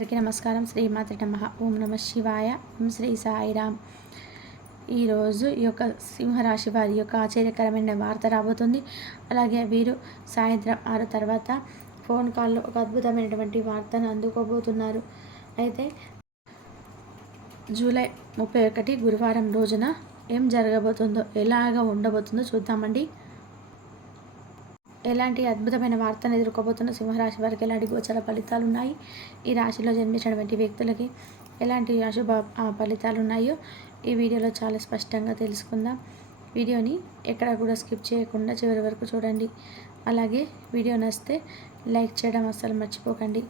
అందరికీ నమస్కారం. శ్రీమాత నమః. ఓం నమ శివాయ. ఓం శ్రీ సాయిరామ్. ఈరోజు ఈ యొక్క సింహరాశి వారి యొక్క ఆశ్చర్యకరమైన వార్త రాబోతుంది. అలాగే వీరు సాయంత్రం 6 తర్వాత ఫోన్ కాల్లో ఒక అద్భుతమైనటువంటి వార్తను అందుకోబోతున్నారు. అయితే జూలై 31 గురువారం రోజున ఏం జరగబోతుందో, ఎలాగ ఉండబోతుందో చూద్దామండి. ఎలాంటి అద్భుతమైన వార్తను ఎదుర్కోబోతున్న సింహరాశి వారికి ఎలాంటి గోచర ఫలితాలు ఉన్నాయి, ఈ రాశిలో జన్మించినటువంటి వ్యక్తులకి ఎలాంటి అశుభ ఫలితాలు ఉన్నాయో ఈ వీడియోలో చాలా స్పష్టంగా తెలుసుకుందాం. వీడియోని ఎక్కడ కూడా స్కిప్ చేయకుండా చివరి వరకు చూడండి. అలాగే వీడియో నచ్చితే లైక్ చేయడం అస్సలు మర్చిపోకండి.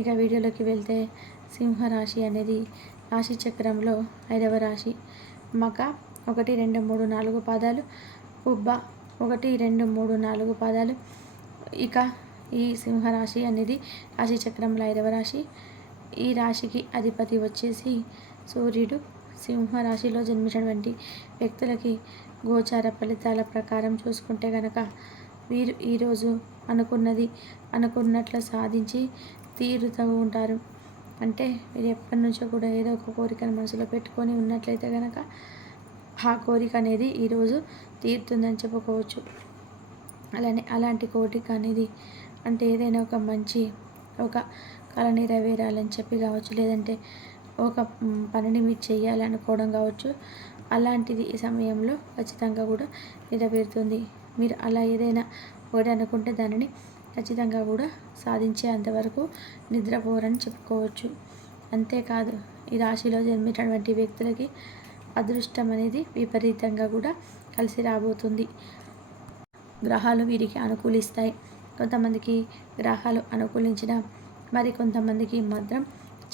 ఇక వీడియోలోకి వెళ్తే, సింహరాశి అనేది రాశి చక్రంలో 5వ రాశి. మక 1, 2, 3, 4 పాదాలు, పుబ్బ 1, 2, 3, 4 పాదాలు. ఇక ఈ సింహరాశి అనేది రాశి చక్రంలో 5వ రాశి. ఈ రాశికి అధిపతి వచ్చేసి సూర్యుడు. సింహరాశిలో జన్మించినటువంటి వ్యక్తులకి గోచార ఫలితాల ప్రకారం చూసుకుంటే కనుక వీరు ఈరోజు అనుకున్నట్లు సాధించి తీరుతూ ఉంటారు. అంటే మీరు ఎప్పటి నుంచో కూడా ఏదో ఒక కోరికను మనసులో పెట్టుకొని ఉన్నట్లయితే కనుక ఆ కోరిక అనేది ఈరోజు తీరుతుందని చెప్పుకోవచ్చు. అలాంటి కోరిక అనేది అంటే ఏదైనా ఒక మంచి ఒక కళ నెరవేరాలని చెప్పి కావచ్చు, లేదంటే ఒక పనిని మీరు చేయాలనుకోవడం కావచ్చు. అలాంటిది ఈ సమయంలో ఖచ్చితంగా కూడా నెరవేరుతుంది. మీరు అలా ఏదైనా ఒకటి అనుకుంటే దానిని ఖచ్చితంగా కూడా సాధించే అంతవరకు నిద్రపోరని చెప్పుకోవచ్చు. అంతేకాదు, ఈ రాశిలో జన్మించినటువంటి వ్యక్తులకి అదృష్టం అనేది విపరీతంగా కూడా కలిసి రాబోతుంది. గ్రహాలు వీరికి అనుకూలిస్తాయి. కొంతమందికి గ్రహాలు అనుకూలించిన మరి కొంతమందికి మాత్రం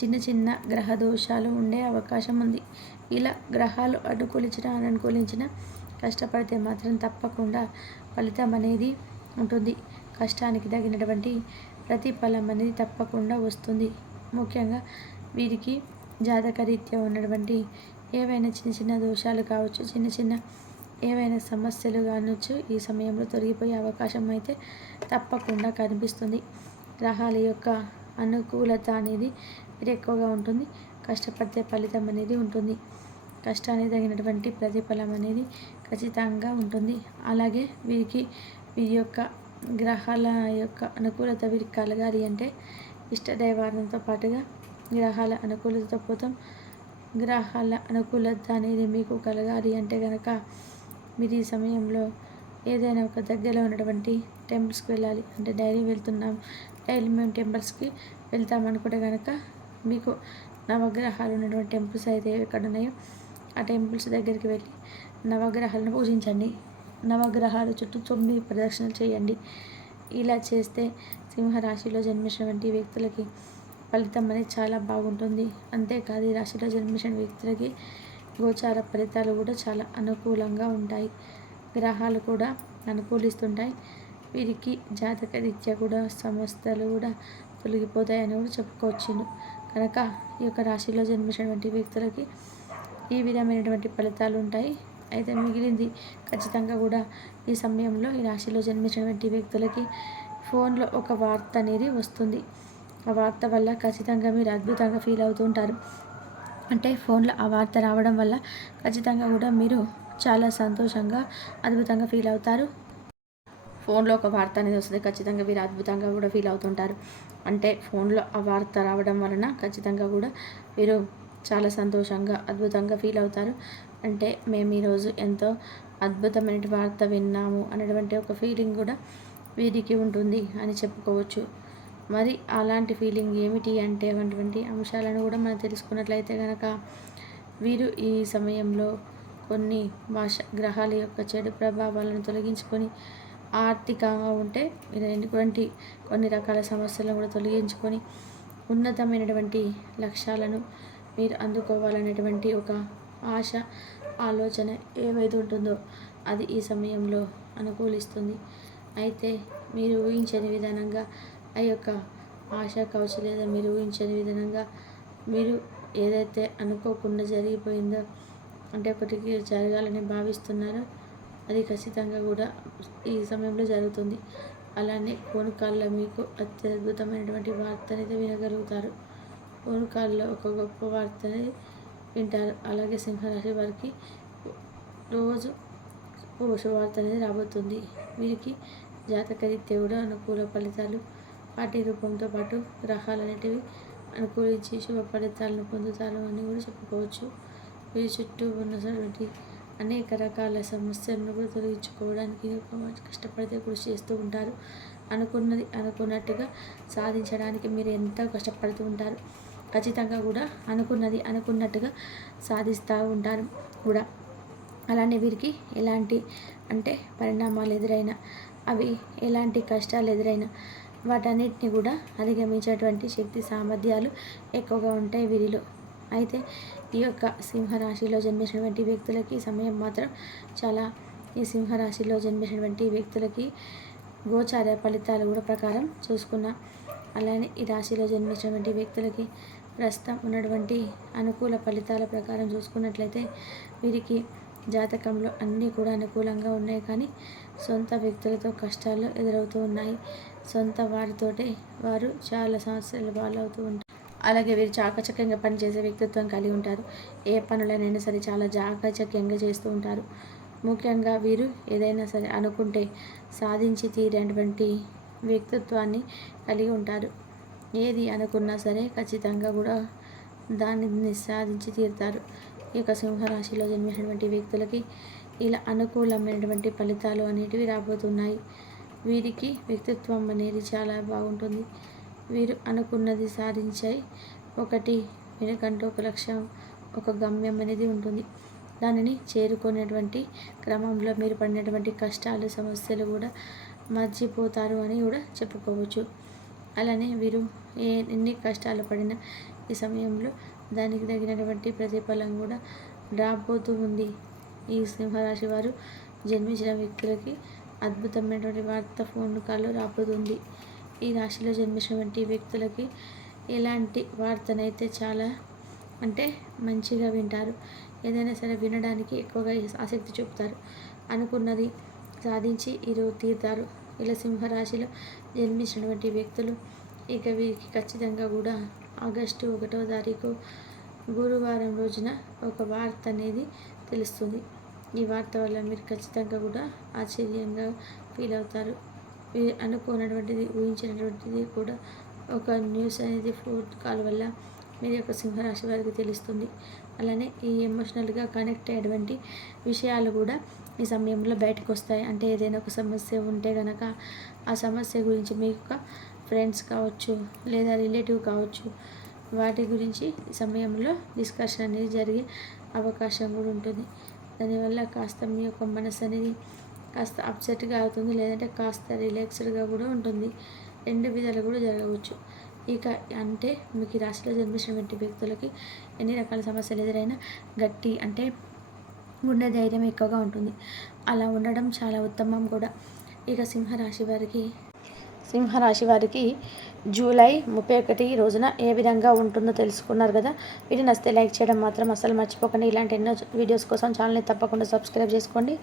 చిన్న చిన్న గ్రహ దోషాలు ఉండే అవకాశం ఉంది. ఇలా గ్రహాలు అనుకూలించిన కష్టపడితే మాత్రం తప్పకుండా ఫలితం అనేది ఉంటుంది. కష్టానికి తగినటువంటి ప్రతిఫలం అనేది తప్పకుండా వస్తుంది. ముఖ్యంగా వీరికి జాతకరీత్యా ఉన్నటువంటి ఏవైనా చిన్న చిన్న దోషాలు కావచ్చు, చిన్న చిన్న ఏవైనా సమస్యలు కావచ్చు, ఈ సమయంలో తొలగిపోయే అవకాశం అయితే తప్పకుండా కనిపిస్తుంది. గ్రహాల యొక్క అనుకూలత అనేది మీరు ఎక్కువగా ఉంటుంది. కష్టపడితే ఫలితం అనేది ఉంటుంది. కష్టానికి తగినటువంటి ప్రతిఫలం అనేది ఖచ్చితంగా ఉంటుంది. అలాగే వీరి యొక్క గ్రహాల యొక్క అనుకూలత వీరికి కలగాలి అంటే ఇష్టదైవాలతో పాటుగా గ్రహాల అనుకూలతతో పోతాం. గ్రహాల అనుకూలత అనేది మీకు కలగాలి అంటే కనుక మీరు ఈ సమయంలో ఏదైనా ఒక దగ్గరలో ఉన్నటువంటి టెంపుల్స్కి వెళ్ళాలి. అంటే డైలీ మేము టెంపుల్స్కి వెళ్తామనుకుంటే కనుక మీకు నవగ్రహాలు ఉన్నటువంటి టెంపుల్స్ అయితే ఎక్కడ ఉన్నాయో ఆ టెంపుల్స్ దగ్గరికి వెళ్ళి నవగ్రహాలను పూజించండి. నవగ్రహాల చుట్టూ 9 ప్రదక్షిణలు చేయండి. ఇలా చేస్తే సింహరాశిలో జన్మించినటువంటి వ్యక్తులకి ఫలితం అనేది చాలా బాగుంటుంది. అంతేకాదు, ఈ రాశిలో జన్మించిన వ్యక్తులకి గోచార ఫలితాలు కూడా చాలా అనుకూలంగా ఉంటాయి. గ్రహాలు కూడా అనుకూలిస్తుంటాయి. వీరికి జాతక రీత్యా కూడా సమస్యలు కూడా తొలగిపోతాయని కూడా చెప్పుకోవచ్చు. కనుక ఈ యొక్క రాశిలో జన్మించినటువంటి వ్యక్తులకి ఈ విధమైనటువంటి ఫలితాలు ఉంటాయి. అయితే మిగిలింది ఖచ్చితంగా కూడా ఈ సమయంలో ఈ రాశిలో జన్మించినటువంటి వ్యక్తులకి ఫోన్లో ఒక వార్త అనేది వస్తుంది. ఆ వార్త వల్ల ఖచ్చితంగా మీరు అద్భుతంగా ఫీల్ అవుతుంటారు. అంటే ఫోన్లో ఆ వార్త రావడం వల్ల ఖచ్చితంగా కూడా మీరు చాలా సంతోషంగా అద్భుతంగా ఫీల్ అవుతారు. ఫోన్లో ఒక వార్త అనేది వస్తుంది, ఖచ్చితంగా మీరు అద్భుతంగా కూడా ఫీల్ అవుతుంటారు. అంటే ఫోన్లో ఆ వార్త రావడం వలన ఖచ్చితంగా కూడా మీరు చాలా సంతోషంగా అద్భుతంగా ఫీల్ అవుతారు. అంటే మేము ఈరోజు ఎంతో అద్భుతమైన వార్త విన్నాము అనేటువంటి ఒక ఫీలింగ్ కూడా వీరికి ఉంటుంది అని చెప్పుకోవచ్చు. మరి అలాంటి ఫీలింగ్ ఏమిటి అంటే అటువంటి అంశాలను కూడా మనం తెలుసుకున్నట్లయితే కనుక వీరు ఈ సమయంలో కొన్ని గ్రహాల యొక్క చెడు ప్రభావాలను తొలగించుకొని ఆర్థికంగా ఉంటే ఇటువంటి కొన్ని రకాల సమస్యలను కూడా తొలగించుకొని ఉన్నతమైనటువంటి లక్ష్యాలను మీరు అందుకోవాలనేటువంటి ఒక ఆశ ఆలోచన ఏవైతే ఉంటుందో అది ఈ సమయంలో అనుకూలిస్తుంది. అయితే మీరు ఊహించని విధానంగా ఆ యొక్క ఆశ కావచ్చు, లేదా మీరు ఊహించని విధానంగా మీరు ఏదైతే అనుకోకుండా జరిగిపోయిందో, అంటే ఒకటికి జరగాలని భావిస్తున్నారో అది ఖచ్చితంగా కూడా ఈ సమయంలో జరుగుతుంది. అలానే ఫోన్ కాల్లో మీకు అత్యద్భుతమైనటువంటి వార్త అనేది వినగలుగుతారు. ఫోన్ కాల్లో ఒక గొప్ప వార్తని వింటారు. అలాగే సింహరాశి వారికి రోజు ఓ శుభవార్త అనేది రాబోతుంది. వీరికి జాతకరీత్యా కూడా అనుకూల ఫలితాలు వాటి రూపంతో పాటు గ్రహాలు అనేటివి అనుకూలించి శుభ ఫలితాలను పొందుతారు అని కూడా చెప్పుకోవచ్చు. వీరి చుట్టూ ఉన్నటువంటి అనేక రకాల సమస్యలను కూడా తొలగించుకోవడానికి కష్టపడితే కృషి చేస్తూ ఉంటారు. అనుకున్నది అనుకున్నట్టుగా సాధించడానికి మీరు ఎంతో కష్టపడుతూ ఉంటారు. ఖచ్చితంగా కూడా అనుకున్నది అనుకున్నట్టుగా సాధిస్తూ ఉంటారు కూడా. అలానే వీరికి ఎలాంటి పరిణామాలు ఎదురైనా, అవి ఎలాంటి కష్టాలు ఎదురైనా వాటన్నిటిని కూడా అధిగమించేటువంటి శక్తి సామర్థ్యాలు ఎక్కువగా ఉంటాయి వీరిలో. అయితే ఈ యొక్క సింహరాశిలో జన్మించినటువంటి వ్యక్తులకి సమయం మాత్రం చాలా ఈ సింహరాశిలో జన్మించినటువంటి వ్యక్తులకి గోచార ఫలితాలు కూడా ప్రకారం చూసుకున్నా, అలానే ఈ రాశిలో జన్మించినటువంటి వ్యక్తులకి ప్రస్తుతం ఉన్నటువంటి అనుకూల ఫలితాల ప్రకారం చూసుకున్నట్లయితే వీరికి జాతకంలో అన్నీ కూడా అనుకూలంగా ఉన్నాయి. కానీ సొంత వ్యక్తులతో కష్టాలు ఎదురవుతూ ఉన్నాయి. సొంత వారితోటే వారు చాలా సమస్యలు పాలవుతూ ఉంటారు. అలాగే వీరు చాకచక్యంగా పనిచేసే వ్యక్తిత్వం కలిగి ఉంటారు. ఏ పనులైనా సరే చాలా చాకచక్యంగా చేస్తూ ఉంటారు. ముఖ్యంగా వీరు ఏదైనా సరే అనుకుంటే సాధించి తీరేటువంటి వ్యక్తిత్వాన్ని కలిగి ఉంటారు. ఏది అనుకున్నా సరే ఖచ్చితంగా కూడా దానిని సాధించి తీరుతారు. ఈ యొక్క సింహరాశిలో జన్మించినటువంటి వ్యక్తులకి ఇలా అనుకూలమైనటువంటి ఫలితాలు అనేటివి రాబోతున్నాయి. వీరికి వ్యక్తిత్వం అనేది చాలా బాగుంటుంది. వీరు అనుకున్నది సాధించాయి. వీరికంటూ ఒక లక్ష్యం, ఒక గమ్యం అనేది ఉంటుంది. దానిని చేరుకునేటువంటి క్రమంలో మీరు పడినటువంటి కష్టాలు, సమస్యలు కూడా మర్చిపోతారు అని కూడా చెప్పుకోవచ్చు. అలానే వీరు ఎన్ని కష్టాలు పడినా ఈ సమయంలో దానికి తగినటువంటి ప్రతిఫలం కూడా రాబోతూ ఉంది. ఈ సింహరాశి వారు జన్మించిన వ్యక్తులకి అద్భుతమైనటువంటి వార్త ఫోన్ కాల్లో రాబోతుంది. ఈ రాశిలో జన్మించినటువంటి వ్యక్తులకి ఎలాంటి వార్తనైతే చాలా మంచిగా వింటారు. ఏదైనా సరే వినడానికి ఎక్కువగా ఆసక్తి చూపుతారు. అనుకున్నది సాధించి ఈరోజు తీరుతారు. ఇలా సింహరాశిలో జన్మించినటువంటి వ్యక్తులు ఇక వీరికి ఖచ్చితంగా కూడా ఆగస్టు 1వ తారీఖు గురువారం రోజున ఒక వార్త అనేది తెలుస్తుంది. ఈ వార్త వల్ల మీరు ఖచ్చితంగా కూడా ఆశ్చర్యంగా ఫీల్ అవుతారు. అనుకోనటువంటిది, ఊహించినటువంటిది కూడా ఒక న్యూస్ అనేది ఫోన్ కాల్ వల్ల మీరు యొక్క సింహరాశి వారికి తెలుస్తుంది. అలానే ఈ ఎమోషనల్గా కనెక్ట్ అయ్యేటువంటి విషయాలు కూడా ఈ సమయంలో బయటకు వస్తాయి. ఏదైనా ఒక సమస్య ఉంటే కనుక ఆ సమస్య గురించి మీ యొక్క ఫ్రెండ్స్ కావచ్చు లేదా రిలేటివ్ కావచ్చు, వాటి గురించి ఈ సమయంలో డిస్కషన్ అనేది జరిగే అవకాశం కూడా ఉంటుంది. దానివల్ల కాస్త మీ యొక్క మనసు అనేది కాస్త అప్సెట్గా అవుతుంది, లేదంటే కాస్త రిలాక్స్డ్గా కూడా ఉంటుంది. 2 విధాలు కూడా జరగవచ్చు. ఇక మీకు ఈ రాశిలో జన్మించినటువంటి వ్యక్తులకి ఎన్ని రకాల సమస్యలు ఎదురైనా గట్టి గుండె ధైర్యం ఎక్కువగా ఉంటుంది. అలా ఉండడం చాలా ఉత్తమం కూడా. ఇక సింహరాశి వారికి జూలై 31 రోజున ఏ విధంగా ఉంటుందో తెలుసుకున్నారు కదా. వీడియో నచ్చితే లైక్ చేయడం మాత్రం అస్సలు మర్చిపోకండి. ఇలాంటి ఎన్నో వీడియోస్ కోసం ఛానల్ని తప్పకుండా సబ్స్క్రైబ్ చేసుకోండి.